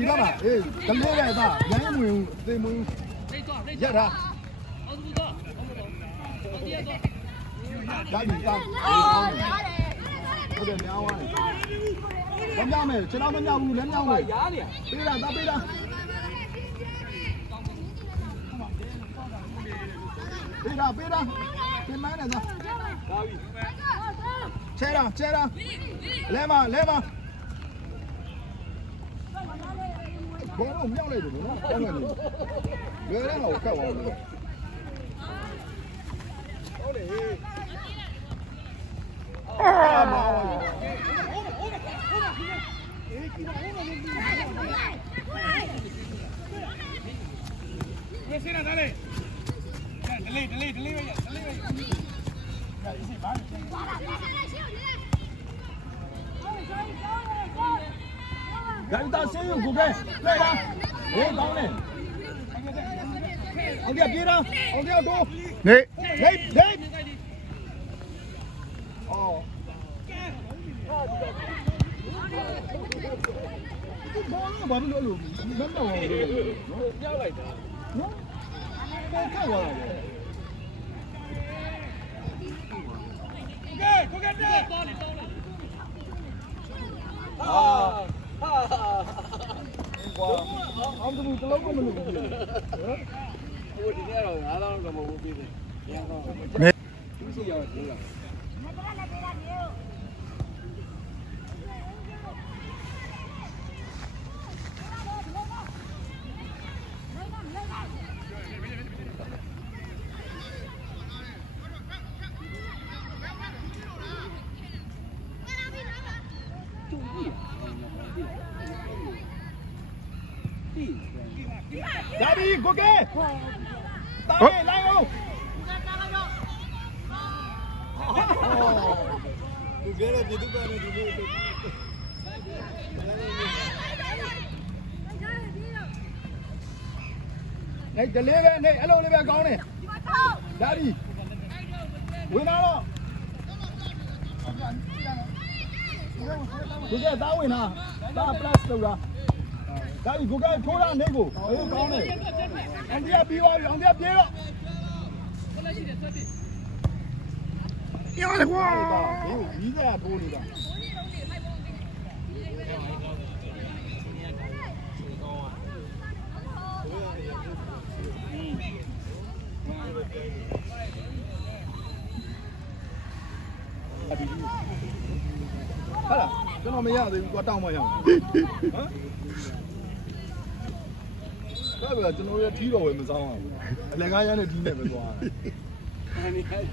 ဒီကမှာအေးကလေးရဲ့သားရမ်းမဝင်ဘူးသိမဝင်ရက်တာဒါဒီသားဟုတ်တယ်မြောင်းသွားတယ်မမြောင်းမယ်ကျွန်တော်မမြောင်းဘူးလည်းမြောင်းမယ်ပေးတာသားပေးတာပေးတာပြင်မနေသားချဲတာလဲမဘောတော့မြောက်လိုက်တယ်နော်တောင်းတယ်လွယ်တော့ကောက်အောင်လို့ဟုတ်တယ်အာမောဝေးစင်းတာလေဒလေးပဲရဂိုင်းတာဆေးရုံကိုပဲလဲလားဟေးကောင်းတယ်အောင်ကြပြေးတော့အောင်ကြတော့နေဟေးအော်ဘာလို့လို့မမောင်းလို့ပြောက်လိုက်တာနော်ကောက်သွားတယ်ကိုကတဲ့ပေါ်လေတောင်းလိုက်အောင်တူတလုံးကမလို့ဘူးဟိုဒီနေ့တော့9000တော့မဟုတ်ဘူးပြည်တယ်ရအောင်သူစီရောက်တယ်လားဒါဒီကိုကဲတားလိုက်အောင်ကိုကဲလည်းပြည်သူကနေဒီလိုနေဒလေးပဲနေအဲ့လိုလေးပဲကောင်းတယ်ဒါဒီဝင်လာတော့ကိုကဲတားဝင်လာတား plus လောက်လားဒါကြီးကိုကထိုးတာနေကိုအေးကောင်းတယ်အန်တီကပြီးသွားပြီအောင်တီကပြေးတော့ကိုလည်းရှိတယ်ဆွဲတယ်ပြောတယ်ကွာဒီကြီးကထိုးနေတာဟာလားကျွန်တော်မရသေးဘူးသွားတောင်းမှရအောင်ဟမ်ဒါပဲကျွန်တော်ရထီးတော်ဝယ်မစားအောင်အလကားရတဲ့ထီးနဲ့ပဲသွားတယ်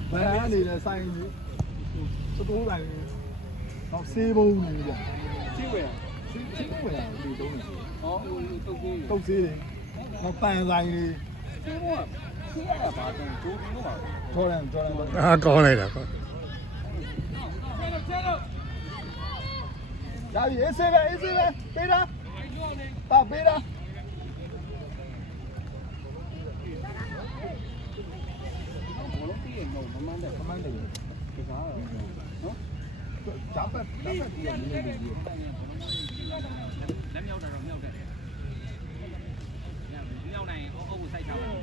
။ဘာအနေနဲ့ဆိုင်ကြီးစတိုးတိုင်းတော့ဆေးဘုံနေကြ။ဆေးဝယ်ဒီတုံးနေ။ဟောတုတ်ဆေးတွေ။တော့ပန်ဆိုင်တွေဆေးဘုံကဆေးရတာဘာတုံးဂျိုးပြီးတော့ပါထော်တယ်အားကောင်းလိုက်တာကွာဒါကြီးအေးဆေးပဲပေးတာပါပေးတာမန်တယ်ကစားနော်ဂျာပတ်ဒီလက်မြောက်တာတော့မြောက်တယ်မြောက်နိုင်အုပ်ကိုစိုက်ထားပါဒီ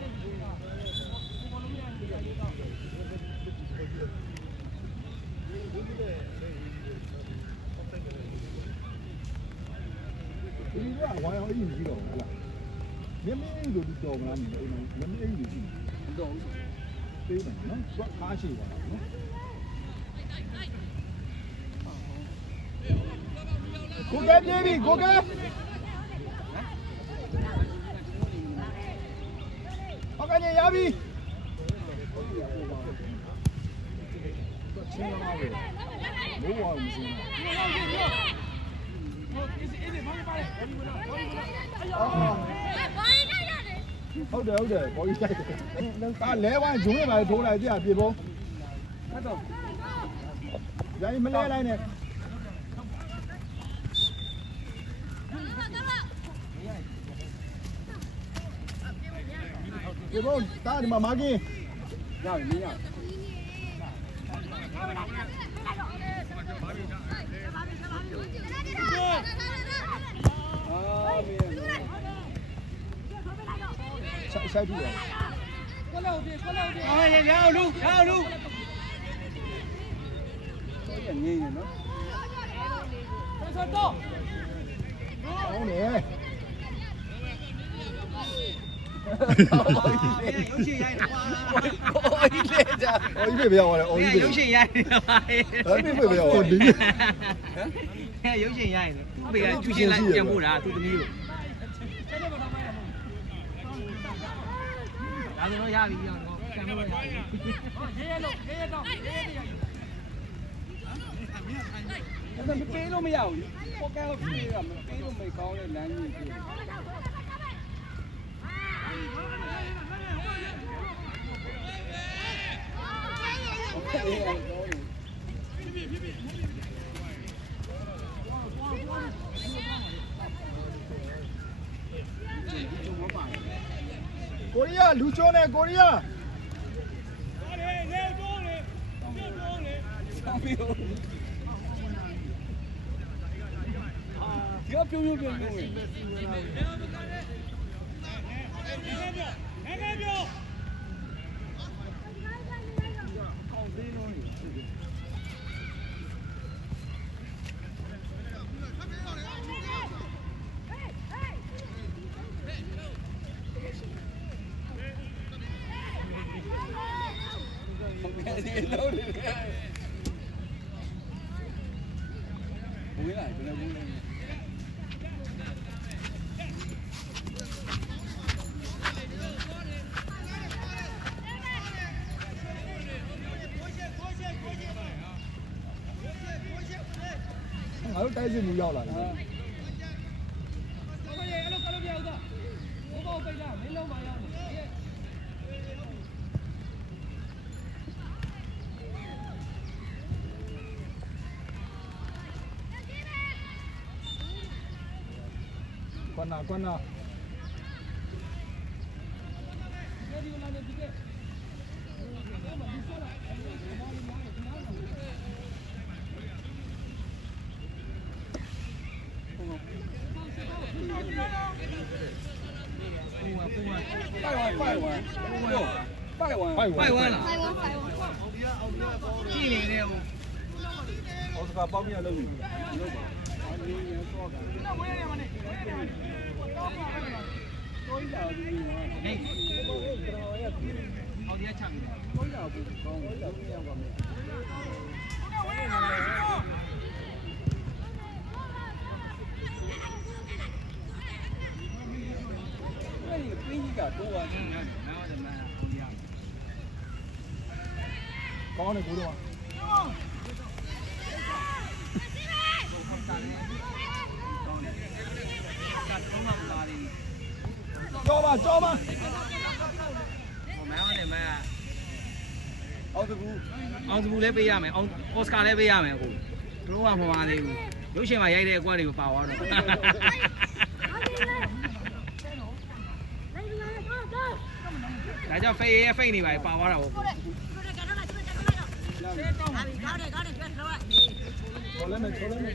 ကဝိုင်းအောင်အရင်ကြည့်တော့ဟုတ်လားမျက်မင်းတို့ဒီတော်မလားမျက်မင်းတို့ကြည့်တော့ပေးမယ်နော်သွားခါရှိပါလားနော်ကိုကပြေးပြီကိုကဟုတ်ကဲ့ရပြီချင်းလာပါဘယ်ဝါမစင်းဟုတ်တယ်ပေါ်ကြီးတိုက်တယ်ဒါလဲဝိုင်းဂျုံးရပါထိုးလိုက်ကြပြေဖို့ဟုတ်တော့ရိုင်းမလဲလိုက်နဲ့ပြေဖို့တာဒီမှာမာကင်းရပြီရအာမင်း ဆိုင်ထူတယ် 哎，绕路，绕路。这年人喏。 ကောင်းတယ် 有些人哇，我一来着， အော်ကြီးပဲပြောရတယ်အော်ကြီးပဲ 有些人哇， အဲ့ဒီပဲပြောရတယ်ဒီ 有些人，不别就些来讲不啦，都这么有。然后侬下边讲侬，讲不了。那飞都没有，我该我飞了，飞都没高的男女。 ကိုရီးယားလူကျော်နဲ့ကိုရီးယား ဒီကပြုံးပြုံးပြုံးပြုံး不会来，不来不来。 ငါတို့တိုက်စစ်မှုရောက်လာတယ် ကွန်းနာကွန်းနာ 拜完了，今年的အော်စကာပေါင်းပြလုပ်ပြီ 哎，好几场的。那你飞机架多啊？然后怎么样？ ကောင်းတယ်ကိုတော့ ကြောပါကြောပါ အောင်စဘူးလည်းပေးရမယ်အောင်အော်စကာလည်းပေးရမယ်အခုတို့ကမပါသေးဘူးရုပ်ရှင်မှာရိုက်တဲ့အကွက်တွေကိုပါသွားတော့ဒါကြောင့်ဖိတ်နေပါပါသွားတာပေါ့ ခေါ်လဲမယ်ခေါ်လဲမယ်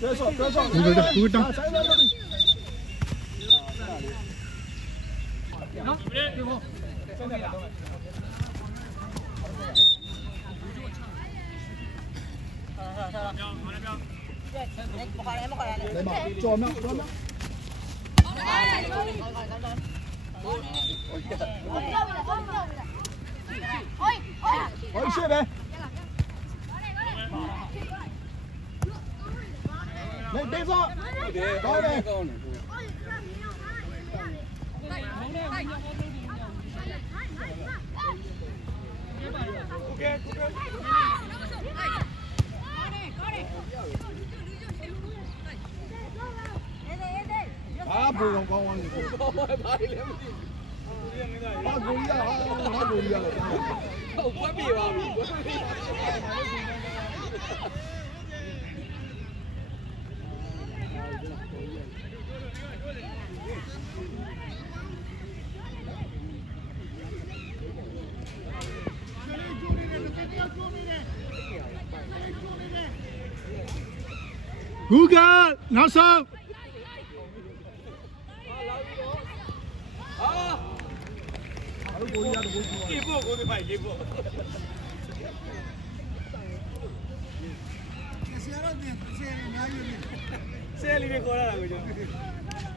တွဲဆော့တွဲဆော့ဆိုင်လို့ပြီ နော်ဒီဘော လဲမကြော်မြောက်ကြော်မြောက်ဟိုရှေ့ပဲလက်တေးစောကောင်းတယ် ဘူလုံးကောင်းသွားပြီကိုဘာလဲမသိဘူးဟာကိုကြီးဟာကိုကြီးရတယ်ဟုတ်ကွက်ပြေပါပြီကွက်ပြေဂူဂါနောက်ဆုံး ကိုရီးယားတကူရှိ ရေဖို့ကိုဒီဖိုင်ရေဖို့ ဆရာတော်တင်ဆရာအများကြီး ဆယ်လီတွေခေါ်ရတာကိုကျွန်တော်